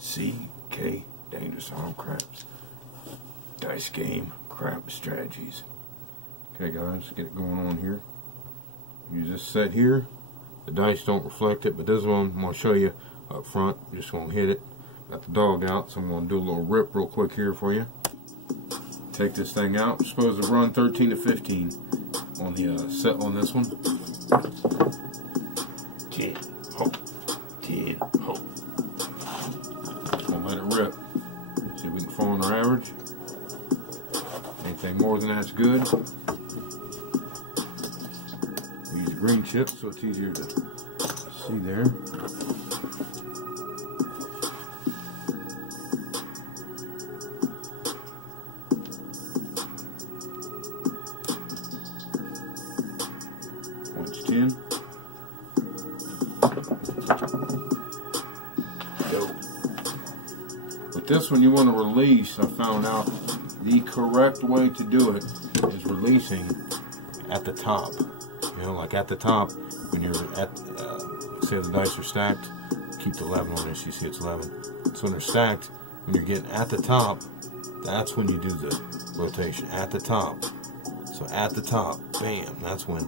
CK Dangerous Arm Craps. Dice game, crap strategies. Okay guys, get it going on here. Use this set here. The dice don't reflect it, but this one I'm going to show you up front. I'm just going to hit it. Got the dog out, so I'm going to do a little rip real quick here for you. Take this thing out. I'm supposed to run 13 to 15 on the set on this one. 10, ho. 10, ho. Gonna let it rip. See if we can fall on our average. Anything more than that's good. We use a green chip so it's easier to see there. Points 10. Go. With this one you want to release. I found out the correct way to do it is releasing at the top. You know, like at the top when you're at, say the dice are stacked, keep the 11 on this, you see it's 11. So when they're stacked, when you're getting at the top, that's when you do the rotation, at the top. So at the top, bam, that's when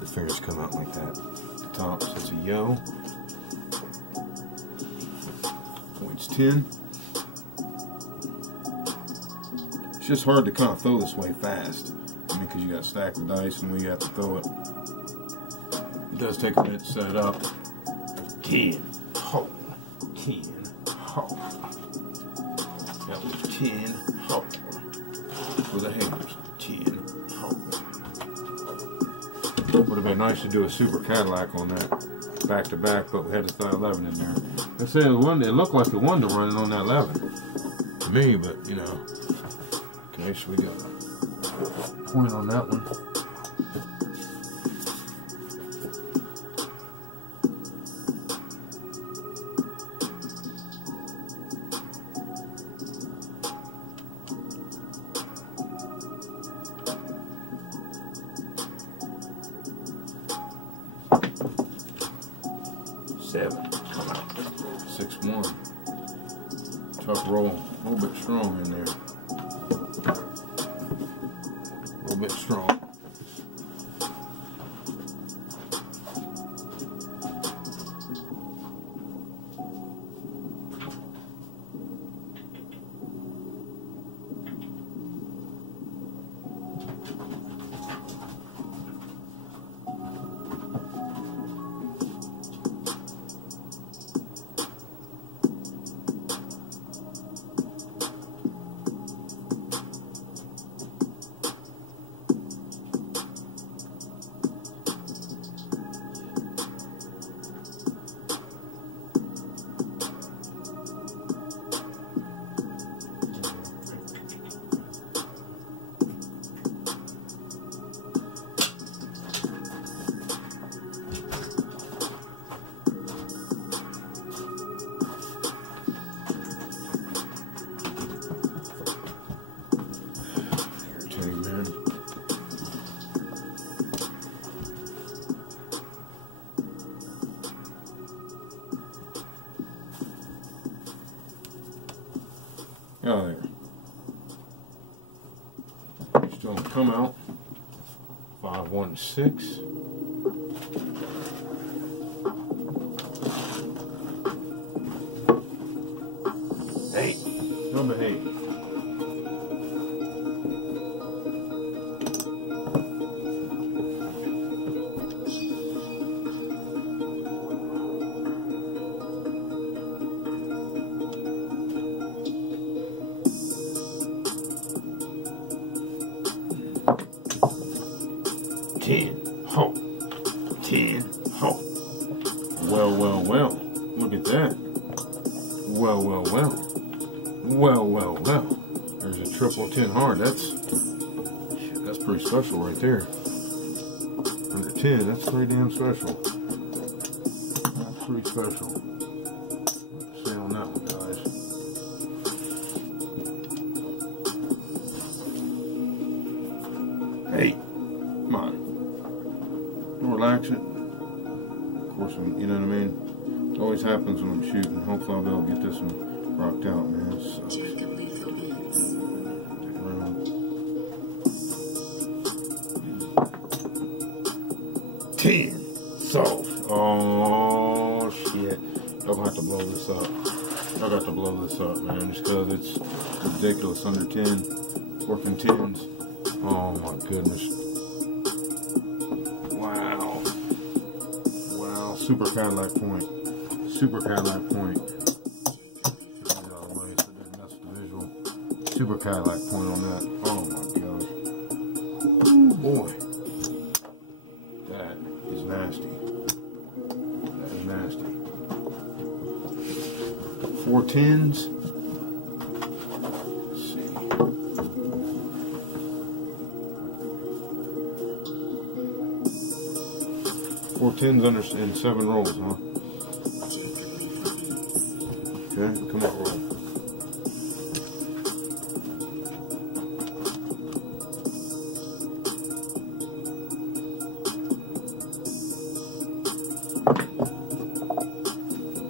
the fingers come out like that. At the top, so it's a yo. Points 10. It's just hard to kind of throw this way fast. I mean, because you got to stack the dice and we have to throw it. It does take a bit to set it up. 10, ho. 10, ho. That was 10, ho. For the haters. 10, ho. Would have been nice to do a super Cadillac on that back to back, but we had to throw 11 in there. I said it looked like the Wonder running on that 11 to me, but you know. Okay, so we got a point on that one. Seven. Come out. 6-1. Tough roll. A little bit strong in there. A little bit strong. Oh, there. Still don't come out. 5, 1, 6. Hey, number 8. Ho. 10, ho. Well, well, well. Look at that. Well, well, well. Well, well, well. There's a triple 10 hard. That's pretty special right there. Under 10, that's pretty damn special. That's pretty special. Let's see on that one, guys. Hey, come on. Relax it. Of course, you know what I mean? It always happens when I'm shooting. Hopefully I'll be able to get this one Rocked out, man. So, 10. Soft. Oh, shit. I'm gonna have to blow this up. I got to blow this up, man, just because it's ridiculous. Under 10. Working 10s. Oh, my goodness. Wow. Wow. Super Cadillac point. Super Cadillac point. Super Cadillac point on that. Oh my gosh. Ooh, boy. That is nasty. That is nasty. 4 10s. Let's see. 4 10s under and 7 rolls, huh? Okay, come on, roll.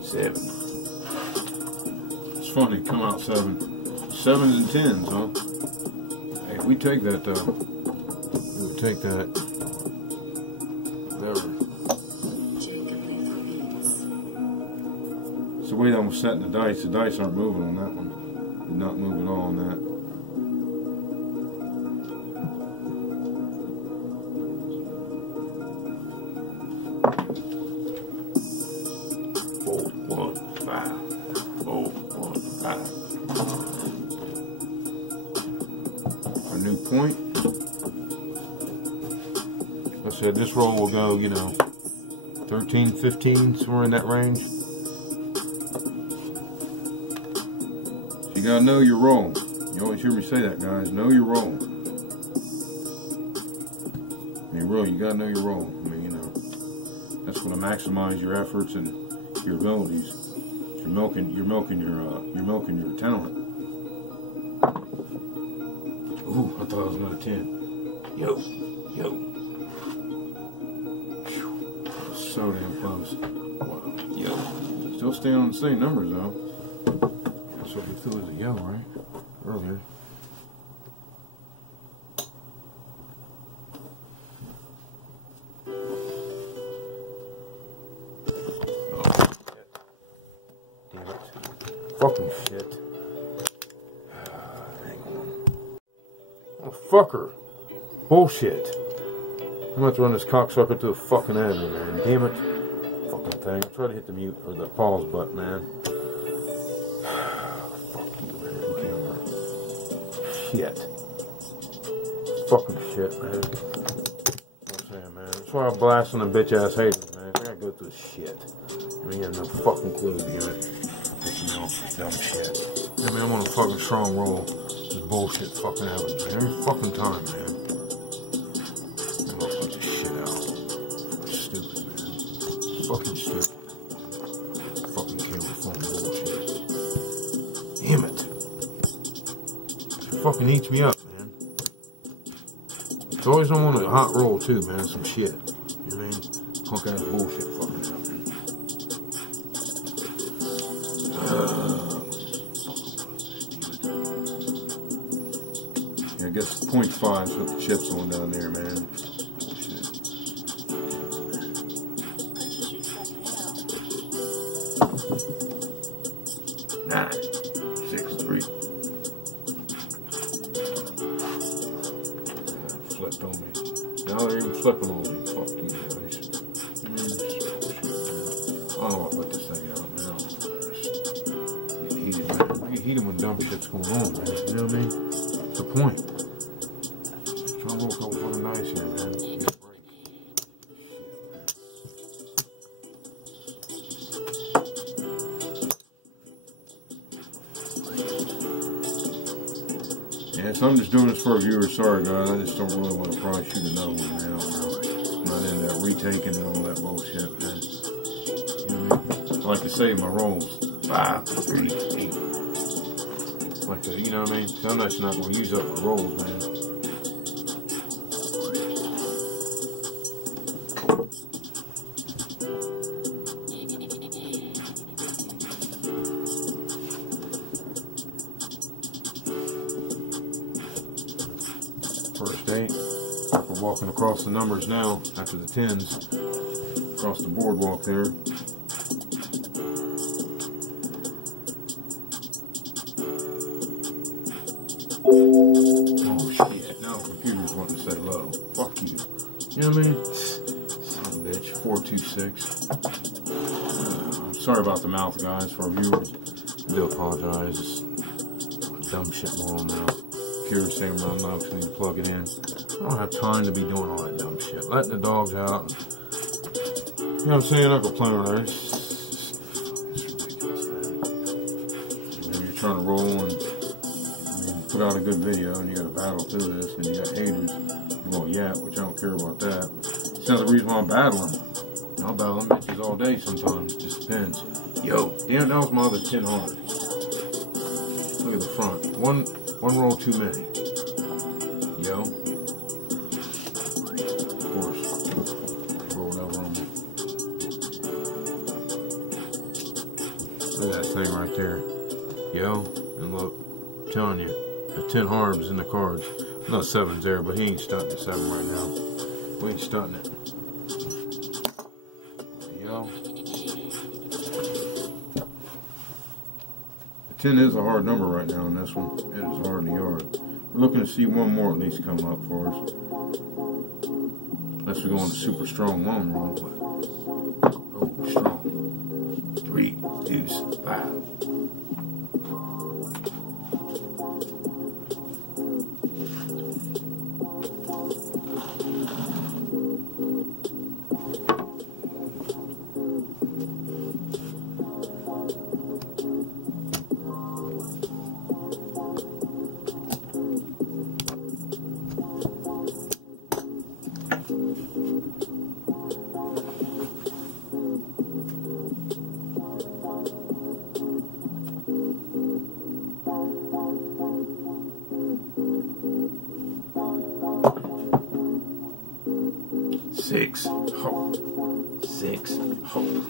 7. It's funny, come out 7. 7s and 10s, huh? Hey, we take that though. We would take that. Whatever. It's the way that I'm setting the dice. The dice aren't moving on that one. Did not move at all on that. Our new point. Like I said, this roll will go, you know, 13, 15, somewhere in that range. You gotta know your roll. You always hear me say that, guys. Know your roll. I mean, really, you gotta know your role. I mean, you know, that's going to maximize your efforts and your abilities. You're milking your talent. Ooh, I thought it was another 10. Yo. So damn close. Wow. Yo. Still staying on the same numbers though. That's what we threw as a yo, right? Earlier. Fucking shit. Hang on. Oh, fucker. Bullshit. I'm going to run this cocksucker to the fucking end, man. Damn it. Fucking thing. Try to hit the mute or the pause button, man. Fuck you, man. Camera. Shit. Fucking shit, man. I'm saying, man. That's why I'm blasting them bitch ass haters, man. I gotta go through shit. I mean, you have no fucking clue, damn it. Dumb shit. I mean, I'm on a fucking strong roll. This bullshit fucking happens every fucking time, man. I'm gonna put this shit out. Stupid, man. Fucking stupid. Fucking camera phone bullshit. Damn it. It fucking eats me up, man. It's always on a hot roll, too, man. Some shit. You know what I mean? Punk ass bullshit fucking happening. I guess 0.5 with the chips on down there, man. Shit. 9, 6, 3. Flipped on me. Now they're even flipping on me. Fuck you guys. I don't know what to let this thing out, man. Get heated, man. I get heated when dumb shit's going on, man. You know what I mean? What's the point? Trying to roll a couple fucking dice here, man. Yeah, so I'm just doing this for a viewer. Sorry, guys. I just don't really want to probably shoot another one, man. I don't know. I'm not into that retaking and all that bullshit, man. You know what I mean? I like to save my rolls. 5, 3, 8. Like that, you know what I mean? So I'm not going to use up my rolls, man. first 8. We're walking across the numbers now after the 10s. Across the boardwalk there. Oh shit, now the computer's wanting to say low. Fuck you. You know what I mean? Son of a bitch. 426. I'm sorry about the mouth, guys, for our viewers. I do apologize. Just dumb shit going on now. Computer's saying run low, so you need to plug it in. I don't have time to be doing all that dumb shit. Letting the dogs out. You know what I'm saying? I can play with it. It's ridiculous, man. Maybe you're trying to roll and put out a good video and you got to battle through this and you got haters. You're going to yap, which I don't care about that. It's not the reason why I'm battling. I'll battle them bitches all day sometimes. It just depends. Yo, damn, that was my other 10 hard. Look at the front. One roll too many. Yo. Of course. Rolled over on me. Look at that thing right there. Yo. And look. I'm telling you. The 10 hard is in the cards. No 7's there, but he ain't stunting the 7 right now. We ain't stunting it. Yo. The 10 is a hard number right now in this one. It is hard in the yard. We're looking to see one more at least come up for us. Unless we go on a super strong long roll. Oh, strong. 3, 2, 5. Six hope. 6 hope.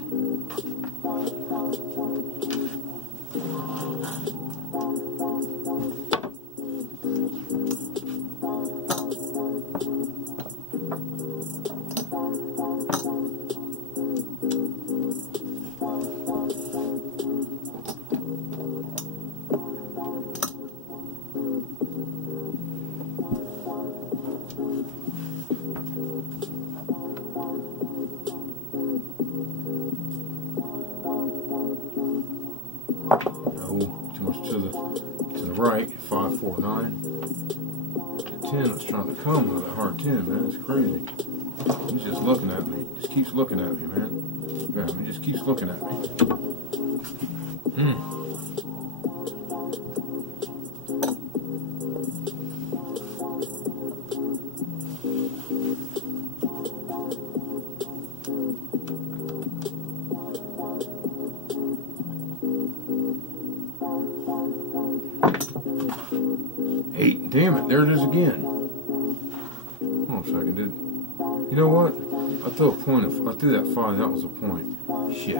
Too much to the right. 5, 4, 9. 10 is trying to come with a hard 10, man. It's crazy. He's just looking at me. Just keeps looking at me, man. Yeah, he just keeps looking at me. Damn it, there it is again. Hold on a second, dude. You know what? I threw a point. I threw that 5, that was a point. Shit.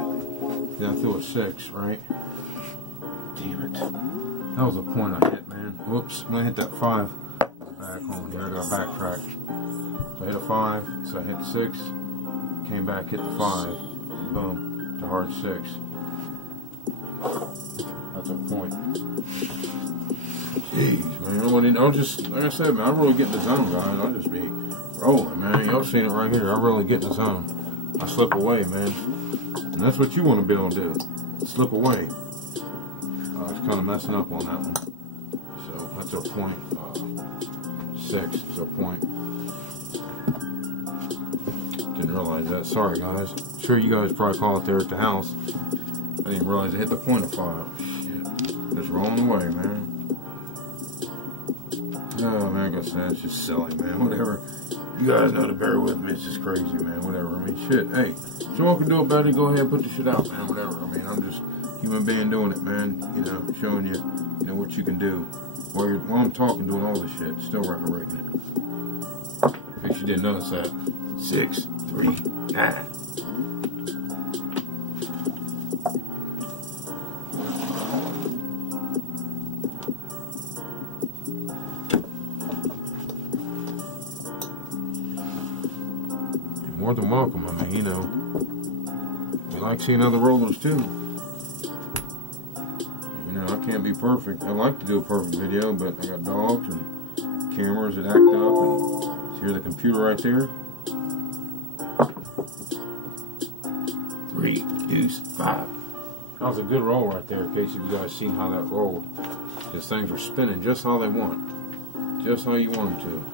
Then I threw a 6, right? Damn it. That was a point I hit, man. Whoops, when I hit that 5. Back home here, I got backtrack. So I hit a 5, so I hit 6. Came back, hit the 5. Boom. It's a hard 6. That's a point. Jeez, man, I'll just, like I said, man, I really get in the zone, guys. I'll just be rolling, man. Y'all seen it right here. I really get in the zone. I slip away, man. And that's what you want to be able to do. Slip away. I was kind of messing up on that one. So, that's a point. 6 is a point. Didn't realize that. Sorry, guys. I'm sure you guys probably call it there at the house. I didn't realize I hit the point of 5. Shit. Just rolling away, man. Oh, man, like I said, it's just silly, man. Whatever. You guys know to bear with me. It's just crazy, man. Whatever. I mean, shit. Hey, if someone can do it better, go ahead and put the shit out, man. Whatever. I mean, I'm just a human being doing it, man. You know, showing you, what you can do. While I'm talking, doing all this shit, still rating it. In case you didn't notice that. 6, 3, 9. more than welcome. I mean, you know, we like seeing other rollers too. You know, I can't be perfect. I like to do a perfect video, but I got dogs and cameras that act up, and here's the computer right there. 3, 2, 5. That was a good roll right there, in case you guys seen how that rolled. These things are spinning just how they want. Just how you want them to.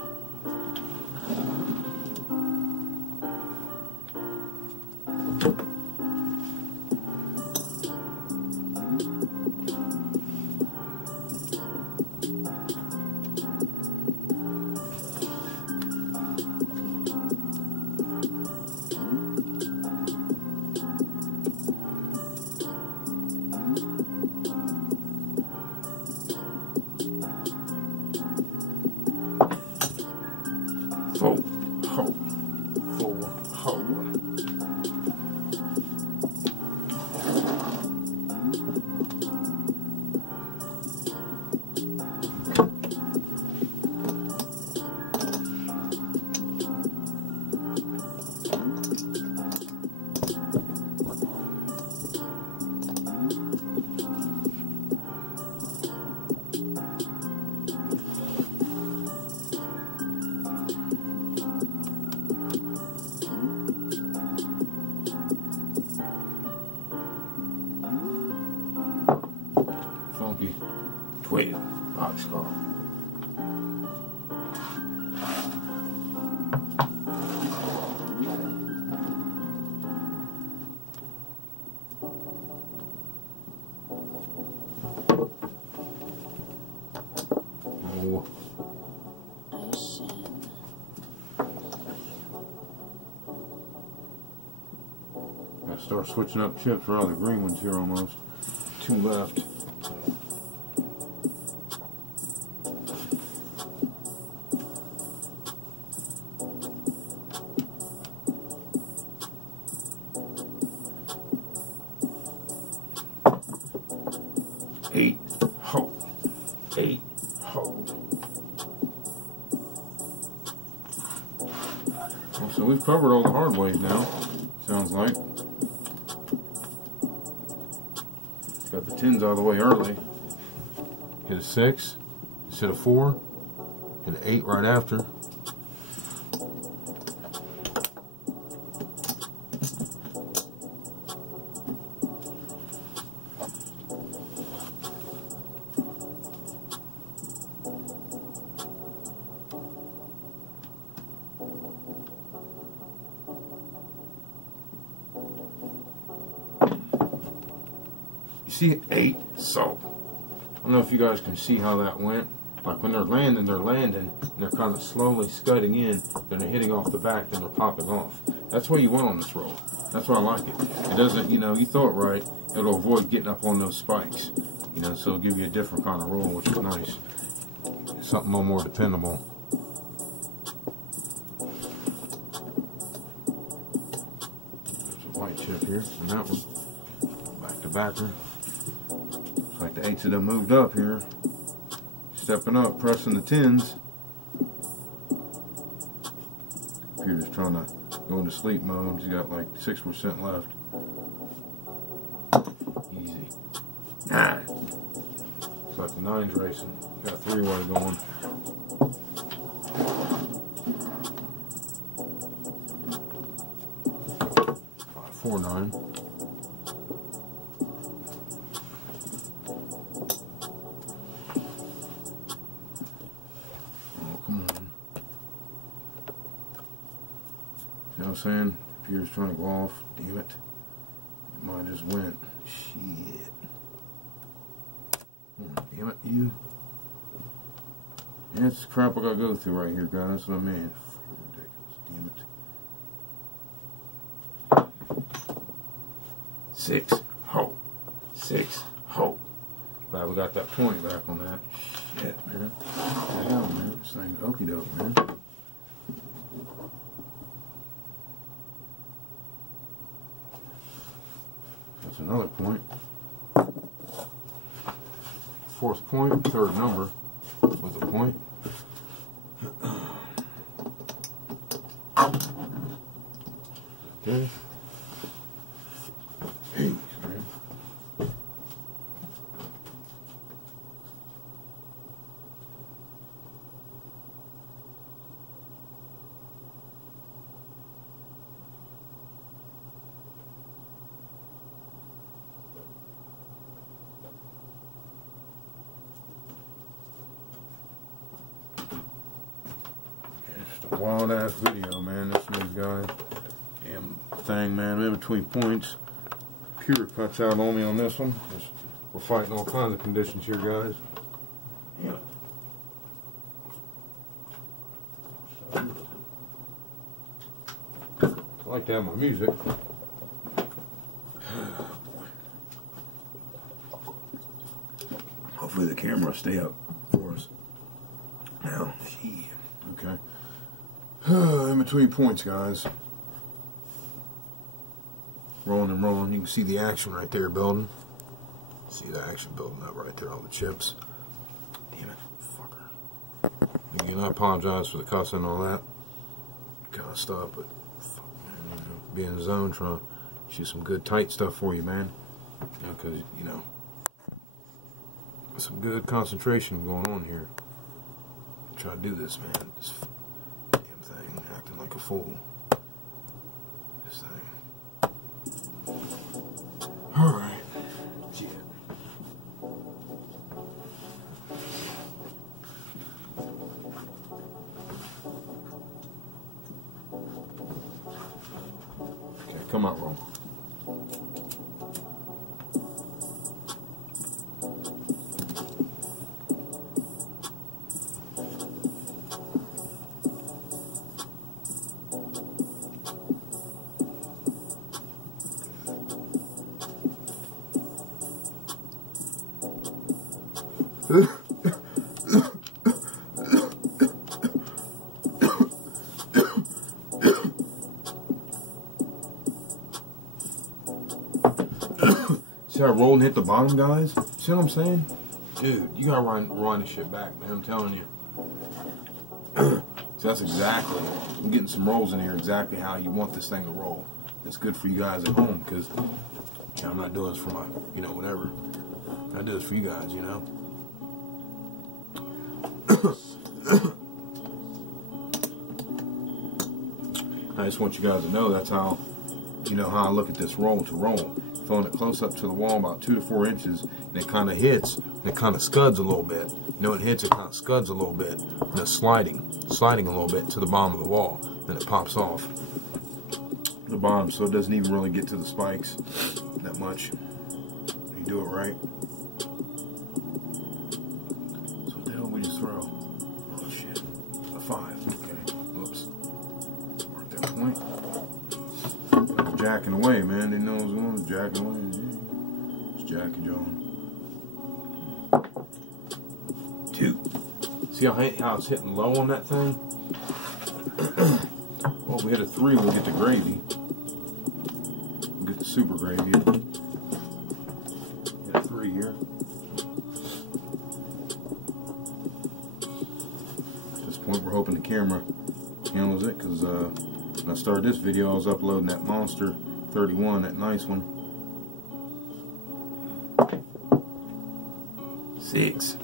Four, ho, 4, ho. Funky 12 boxcar. Oh. Gotta start switching up chips. We're all the green ones here almost. 2 left. Eight, ho. 8, ho. Well, so we've covered all the hard ways now, sounds like. Got the 10s out of the way early. Hit a 6 instead of 4. Hit an 8 right after. See 8, so I don't know if you guys can see how that went. Like when they're landing, and they're kind of slowly scudding in, then they're hitting off the back, then they're popping off. That's what you want on this roll. That's why I like it. It doesn't, you know, you throw it right, it'll avoid getting up on those spikes. You know, so it'll give you a different kind of roll, which is nice. Something a little more dependable. There's a white chip here on that one. Back to backer. Like the 8s that have moved up here, stepping up, pressing the 10s. Computer's trying to go into sleep mode. He's got like 6% left. Easy. 9. It's like the 9's racing. Got 3-way going. 5, 4, 9. You know what I'm saying? Computer's trying to go off. Damn it. Mine just went. Shit. Oh, damn it, you. Yeah, it's crap I gotta go through right here, guys. That's what I mean. Ridiculous. Damn it. 6, ho. 6, ho. Glad we got that point back on that. Shit, man. What the hell, man? This thing's okie doke, man. That's another point. 4th point, 3rd number with a point. Okay. Hey, man. Wild ass video, man. This news guy, damn thing, man. In between points, computer cuts out on me on this one. We're fighting all kinds of conditions here, guys. Yeah. I like to have my music. Hopefully the camera will stay up for us. Now, okay. In between points, guys. Rolling and rolling. You can see the action right there building. See the action building up right there, all the chips. Damn it, fucker. Again, I apologize for the cussing and all that kind of stuff, but fuck, man, you know, be in the zone, trying to shoot some good tight stuff for you, man. You know, because, you know, some good concentration going on here. Try to do this, man. This damn thing, acting like a fool. This thing. Alright. Yeah. Okay, come out, roll. See how I rolled and hit the bottom, guys? See what I'm saying? Dude, you gotta run this shit back, man. I'm telling you. So that's exactly, I'm getting some rolls in here exactly how you want this thing to roll. It's good for you guys at home, because you know, I'm not doing this for my, you know, whatever. I do this for you guys, you know. I just want you guys to know that's how, you know, how I look at this roll to roll. Throwing it close up to the wall, about 2 to 4 inches, and it kind of hits, and it kind of scuds a little bit. You know, it hits, it kind of scuds a little bit, and it's sliding a little bit to the bottom of the wall. Then it pops off the bottom, so it doesn't even really get to the spikes that much. You do it right. So what the hell we just throw? Oh shit, a 5. Okay, whoops. Mark that point. Jacking away, man. They know what's going on. Jacking away. It's jacking John. 2. See how it's hitting low on that thing? Well, if we hit a 3, we'll get the gravy. We'll get the super gravy. Hit a 3 here. At this point, we're hoping the camera handles it, because when I started this video, I was uploading that Monster 31, that nice one. 6.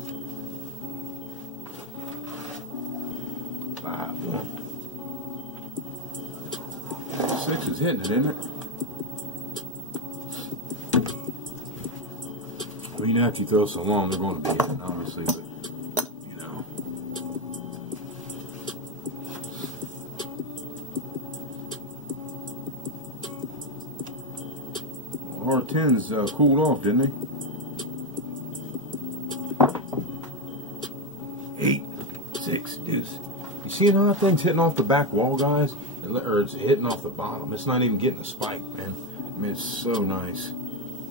5. 1. 6 is hitting it, isn't it? Well, you know, after you throw so long, they're going to be hitting, obviously, but you know. R10's cooled off, didn't they? 8, 6, deuce. You see how that thing's hitting off the back wall, guys? Or it's hitting off the bottom. It's not even getting a spike, man. I mean, it's so nice.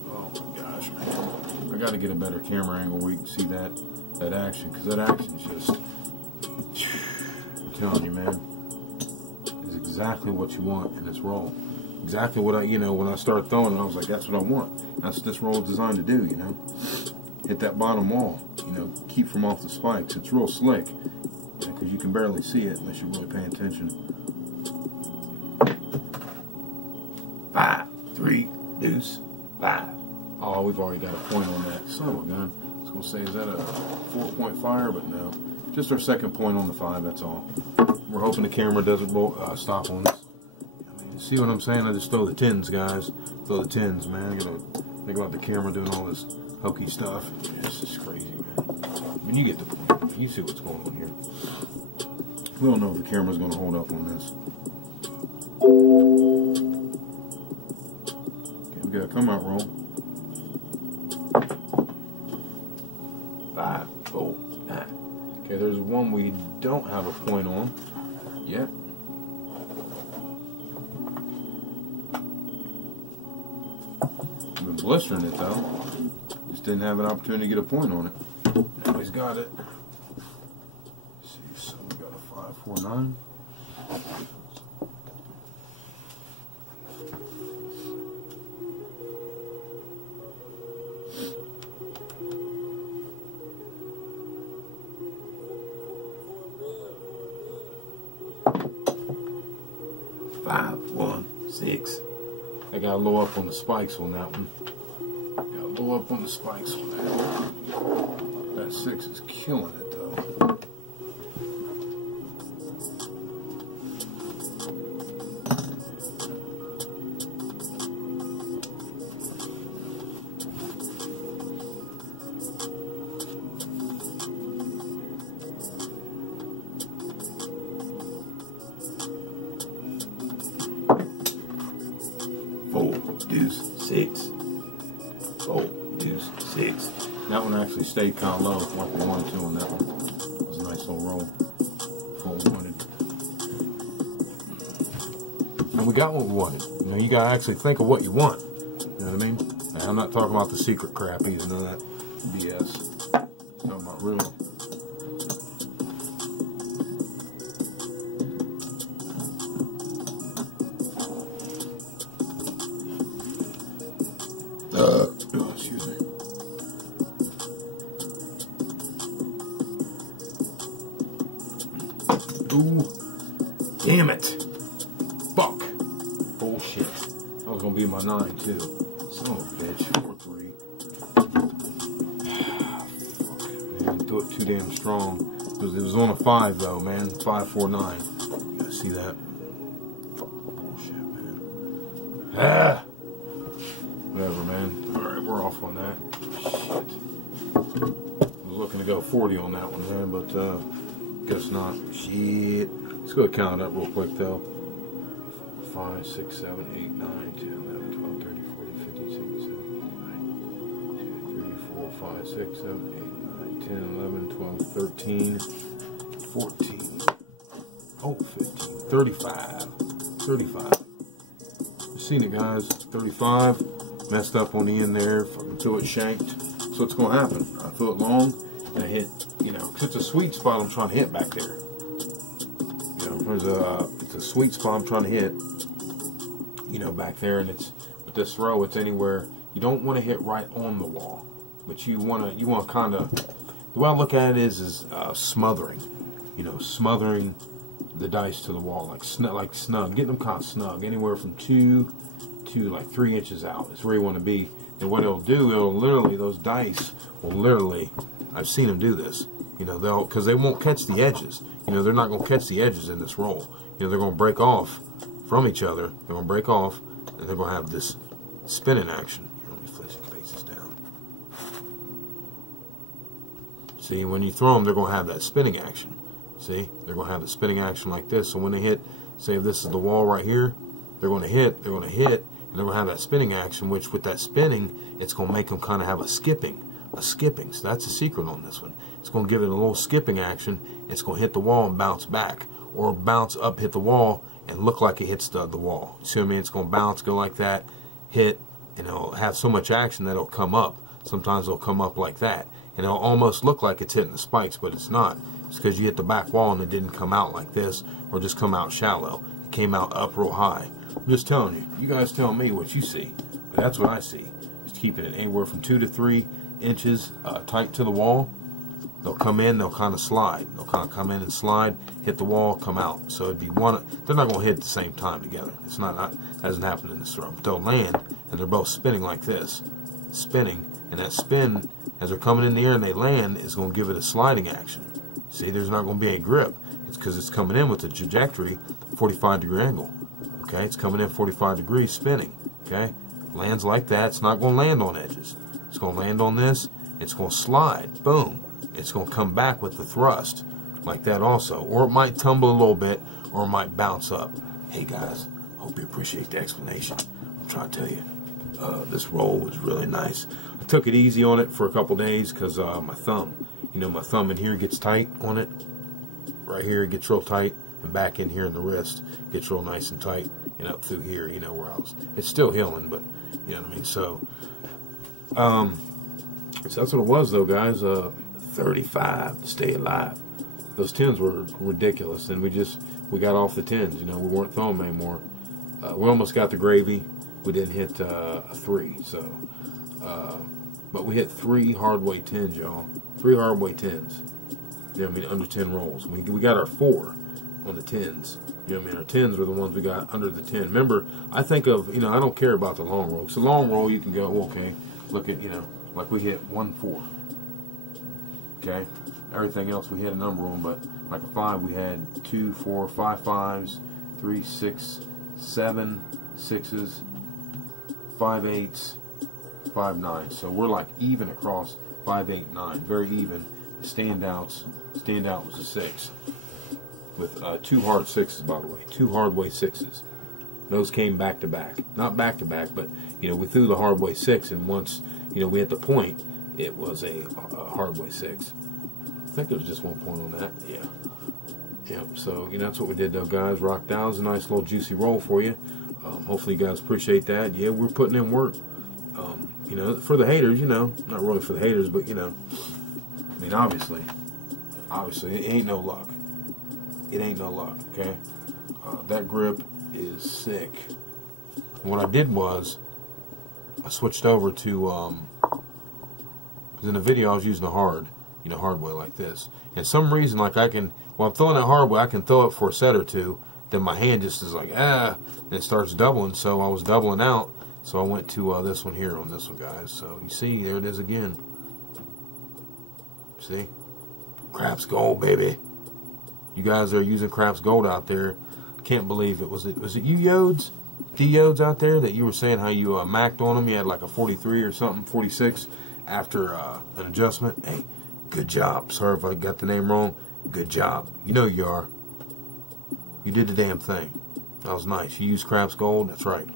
Oh my gosh, man. I gotta get a better camera angle where you can see that action, because that action's just, I'm telling you, man, is exactly what you want in this roll. Exactly what I, you know, when I started throwing it, I was like, that's what I want. That's what this roll is designed to do, you know. Hit that bottom wall, you know, keep from off the spikes. It's real slick, because you can barely see it unless you're really paying attention. we've already got a point on that son of a gun. I was going to say, is that a 4-point fire? But no. Just our second point on the 5, that's all. We're hoping the camera doesn't stop on us. You see what I'm saying? I just throw the tins, guys. Throw the tins, man. I gotta think about the camera doing all this hokey stuff. It's just crazy, man. I mean, you get the point. You see what's going on here. We don't know if the camera's going to hold up on this. Okay, we got a come out roll. 5, 4, 9. Okay, there's one we don't have a point on yet. We've been blistering it though. Just didn't have an opportunity to get a point on it. Now he's got it. Let's see, so we got a 5, 4, 9. Five, 1, 6. I got a low up on the spikes on that one. Got a low up on the spikes on that one. That 6 is killing it though. Deuce, 6. 4, deuce, 6. That one actually stayed kind of low, like we wanted to on that one. It was a nice little roll. What we wanted. And we got what we wanted. You know, you gotta actually think of what you want. You know what I mean? Now, I'm not talking about the secret crappies and none of that BS. I'm talking about real. Excuse me. Ooh, damn it. Fuck. Bullshit. That was gonna be my 9 too. Son of a bitch. 4, 3. Man, do it too damn strong. It was on a 5 though, man. 5, 4, 9. You see that? Fuck bullshit, man. Ah. Whatever, man. Alright, we're off on that. Shit. I was looking to go 40 on that one, man, but guess not. Shit. Let's go count it up real quick, though. 5, 6, 7, 8, 9, 10, 11, 12, 13, 14, 15, 16, 17, 18, 19, 20, 24, 5, 6, 7, 8, 9, 10, 11, 12, 13, 14. Oh, 15. 35. 35. You seen it, guys. 35. Messed up on the end there until it shanked. So what's going to happen? I throw it long and I hit, you know, because it's a sweet spot I'm trying to hit back there. You know, it's a sweet spot I'm trying to hit, you know, back there. And it's, with this throw, it's anywhere. You don't want to hit right on the wall, but you want to kind of, the way I look at it is smothering, you know, smothering the dice to the wall, like snug, getting them kind of snug, anywhere from 2 to like 3 inches out is where you want to be. And what it'll do, it'll literally, those dice will literally, I've seen them do this, you know, because they won't catch the edges. You know, they're not going to catch the edges in this roll. You know, they're going to break off from each other. They're going to break off, and they're going to have this spinning action. Let me place this down. See, when you throw them, they're going to have that spinning action. See, they're going to have the spinning action like this. So when they hit, say if this is the wall right here, they're going to hit, and they're going to have that spinning action, which with that spinning, it's going to make them kind of have a skipping. So that's the secret on this one. It's going to give it a little skipping action. It's going to hit the wall and bounce back, or bounce up, hit the wall, and look like it hits the wall. You see what I mean? It's going to bounce, go like that, hit, and it'll have so much action that it'll come up. Sometimes it'll come up like that, and it'll almost look like it's hitting the spikes, but it's not. It's because you hit the back wall and it didn't come out like this, or just come out shallow. It came out up real high. I'm just telling you. You guys tell me what you see. But that's what I see. Just keeping it anywhere from 2 to 3 inches tight to the wall. They'll come in, they'll kind of slide. They'll kind of come in and slide, hit the wall, come out. So it'd be one. They're not going to hit at the same time together. It's not that doesn't happen in this throw. But they'll land, and they're both spinning like this. spinning, and that spin, as they're coming in the air and they land, is going to give it a sliding action. See, there's not going to be a grip. It's because it's coming in with the trajectory 45-degree angle. Okay, it's coming in 45 degrees, spinning. Okay, lands like that. It's not going to land on edges. It's going to land on this. It's going to slide. Boom. It's going to come back with the thrust like that also. Or it might tumble a little bit, or it might bounce up. Hey guys, hope you appreciate the explanation. I'm trying to tell you, this roll was really nice. I took it easy on it for a couple days because my thumb, my thumb in here gets tight on it. Right here it gets real tight, and back in here in the wrist gets real nice and tight, and up through here, where I was. It's still healing, but you know what I mean. So that's what it was, though, guys. 35 to stay alive. Those tins were ridiculous, and we got off the tins. We weren't throwing them anymore. We almost got the gravy. We didn't hit a 3, so but we hit 3 hardweight tins, y'all. 3 hardweight tins. Under 10 rolls. We got our 4 on the tins. Our tins were the ones we got under the 10. Remember, I think of, I don't care about the long roll. So long roll, you can go, okay, look at, like we hit 1-4. Okay? Everything else we hit a number on, but like a 5, we had 2, 4, 5 5s, 3 6, 7 6s, 5 8s, 5 9s. So we're like even across 5, 8, 9. Very even. Standout was a 6 with 2 hard 6s, by the way, 2 hardweight 6s. Those came back to back, not back to back, but we threw the hardweight 6, and once we hit the point, it was a hardweight 6. I think there was just 1 point on that. Yeah. So that's what we did, though, guys. Rock down is a nice little juicy roll for you. Hopefully you guys appreciate that. Yeah, we're putting in work. For the haters, not really for the haters, but obviously, it ain't no luck. It ain't no luck, okay? That grip is sick. And what I did was, I switched over to, because in the video I was using a hard way like this. And some reason, like while I'm throwing that hard way, I can throw it for a set or two, then my hand just is like, and it starts doubling, so I was doubling out. So I went to this one here on this one, guys. So you see, there it is again. See? Craps Gold, baby. You guys are using Craps Gold out there. Can't believe it. Was it you Yodes? D-Yodes out there that you were saying how you macked on them? You had like a 43 or something, 46 after an adjustment. Hey, good job. Sorry if I got the name wrong. Good job. You know you are. You did the damn thing. That was nice. You used Craps Gold? That's right.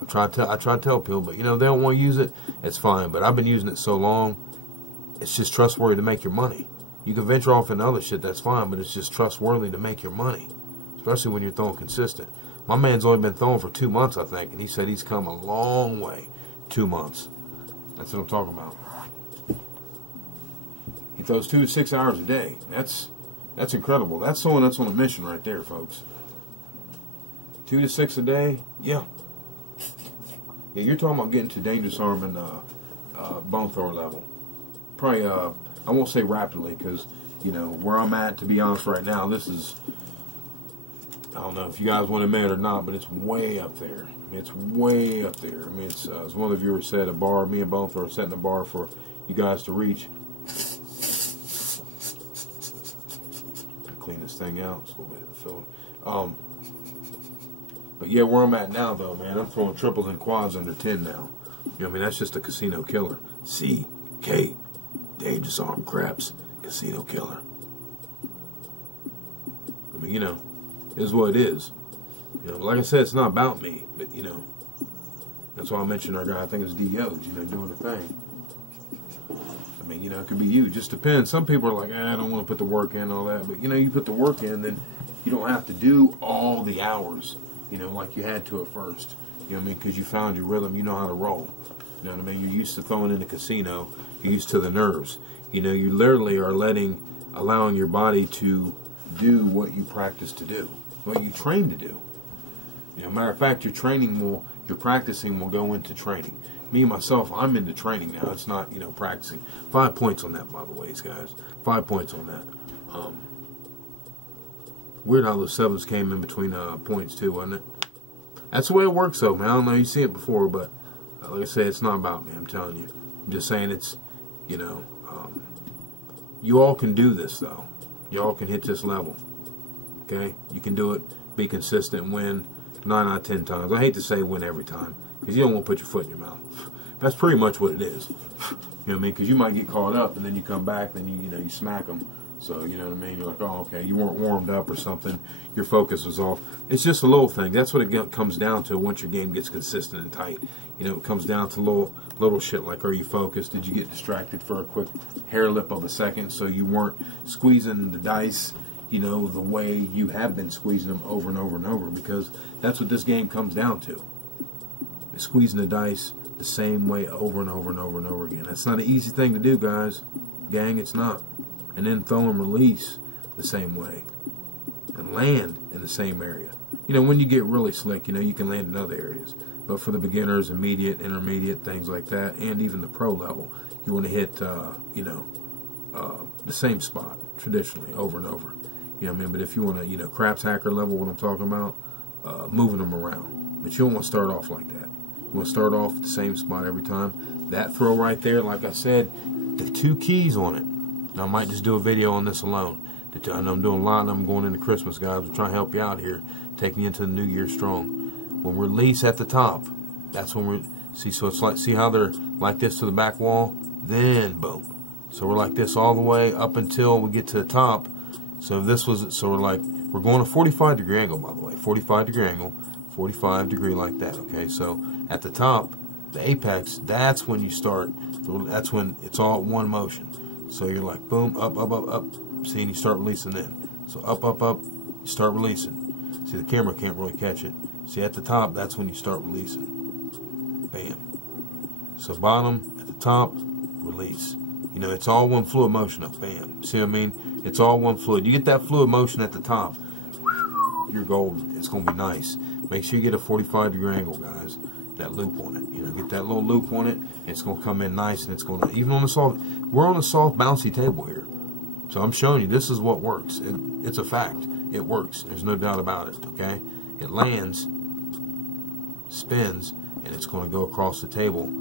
I try to tell people, but they don't want to use it. It's fine. But I've been using it so long, it's just trustworthy to make your money. You can venture off into other shit, that's fine, but it's just trustworthy to make your money, especially when you're throwing consistent. My man's only been throwing for 2 months, I think, and he said he's come a long way. 2 months. That's what I'm talking about. He throws 2 to 6 hours a day. That's incredible. That's someone that's on a mission right there, folks. 2 to 6 a day? Yeah. Yeah, you're talking about getting to dangerous arm and bone thrower level. Probably, I won't say rapidly, because, where I'm at, to be honest, right now, this is, I don't know if you guys want to admit it or not, but it's way up there. It's way up there. It's, as one of the viewers said, me and bone thrower setting a bar for you guys to reach. Clean this thing out. It's a little bit of film. But yeah, where I'm at now, though, man, I'm throwing triples and quads under 10 now. That's just a casino killer. CK, dangerous arm craps, casino killer. It is what it is. Like I said, it's not about me, but that's why I mentioned our guy. I think it's D.O. Doing the thing. It could be you. It just depends. Some people are like, I don't want to put the work in and all that, but you put the work in, then you don't have to do all the hours. Like you had to at first. Because you found your rhythm. You know how to roll. You know what I mean? You're used to throwing in the casino. You're used to the nerves. You literally are allowing your body to do what you practice to do, what you train to do. Matter of fact, your practicing will go into training. Me, myself, I'm into training now. It's not, practicing. 5 points on that, by the way, guys. 5 points on that. Weird how the 7s came in between points, too, wasn't it? That's the way it works, though, man. I don't know. You see it before, but like I said, it's not about me. I'm telling you. I'm just saying it's, you know, you all can do this though. You all can hit this level. Okay? You can do it, be consistent, win 9 out of 10 times. I hate to say win every time, because you don't want to put your foot in your mouth. That's pretty much what it is. You know what I mean? Because you might get caught up, and then you come back, then you smack them. So, you know what I mean? You're like, oh, okay, you weren't warmed up or something. Your focus was off. It's just a little thing. That's what it comes down to once your game gets consistent and tight. You know, it comes down to little shit like, are you focused? Did you get distracted for a quick hair lip of a second so you weren't squeezing the dice, you know, the way you have been squeezing them over and over and over? Because that's what this game comes down to. It's squeezing the dice the same way over and over and over and over again. That's not an easy thing to do, guys. Gang, it's not. And then throw and release the same way. And land in the same area. You know, when you get really slick, you know, you can land in other areas. But for the beginners, immediate, intermediate, things like that, and even the pro level, you want to hit, you know, the same spot, traditionally, over and over. You know what I mean? But if you want to, you know, craps hacker level, what I'm talking about, moving them around. But you don't want to start off like that. You want to start off at the same spot every time. That throw right there, like I said, the 2 keys on it. Now, I might just do a video on this alone. I know I'm doing a lot, and I'm going into Christmas, guys. I'm trying to help you out here, taking you into the new year strong. When we release at the top, that's when we're, see, so it's like, see how they're like this to the back wall? Then, boom. So we're like this all the way up until we get to the top. So if this was, so we're like, we're going a 45-degree angle, by the way. 45-degree angle, 45-degree like that, okay? So at the top, the apex, that's when you start, that's when it's all one motion. So you're like, boom, up, up, up, up. See, and you start releasing then. So up, up, up, you start releasing. See, the camera can't really catch it. See, at the top, that's when you start releasing. Bam. So bottom, at the top, release. You know, it's all one fluid motion up. Bam. See what I mean? It's all one fluid. You get that fluid motion at the top, you're golden. It's going to be nice. Make sure you get a 45-degree angle, guys. That loop on it. You know, get that little loop on it. It's going to come in nice, and it's going to, even on the soft, we're on a soft, bouncy table here. So I'm showing you, this is what works. It's a fact. It works. There's no doubt about it, okay? It lands, spins, and it's going to go across the table,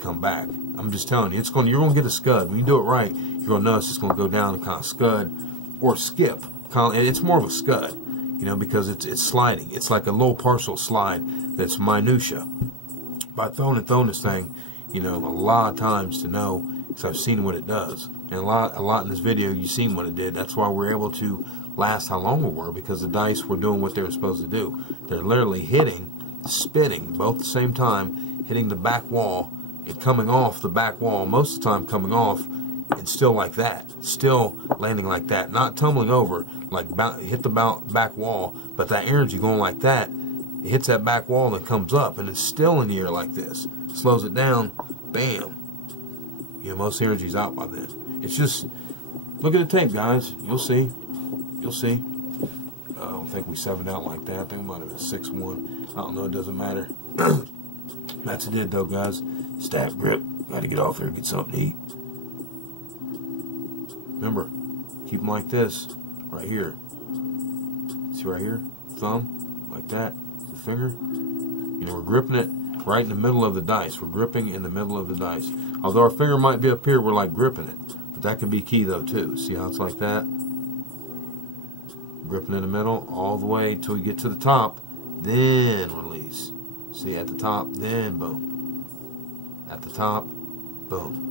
come back. I'm just telling you, it's going. You're going to get a scud. When you do it right, you're going to notice it's going to go down and kind of scud or skip. And it's more of a scud, you know, because it's sliding. It's like a little partial slide that's minutia. By throwing this thing, you know, a lot of times to know, because I've seen what it does. And a lot in this video, you've seen what it did. That's why we're able to last how long we were, because the dice were doing what they were supposed to do. They're literally hitting, spinning, both at the same time, hitting the back wall and coming off the back wall, most of the time coming off, and still like that. Still landing like that. Not tumbling over, like hit the back wall, but that energy going like that, it hits that back wall and comes up, and it's still in the air like this. Slows it down, bam. You know, most energy's out by then. It's just, look at the tape, guys. You'll see. You'll see. I don't think we 7'd out like that. I think it might have been 6'1". I don't know. It doesn't matter. That's it, though, guys. Stab grip. Got to get off here and get something to eat. Remember, keep them like this. Right here. See right here? Thumb. Like that. The finger. You know, we're gripping it right in the middle of the dice. We're gripping in the middle of the dice. Although our finger might be up here, we're like gripping it. But that can be key though too. See how it's like that? Gripping in the middle all the way till you get to the top, then release. See, at the top, then boom. At the top, boom.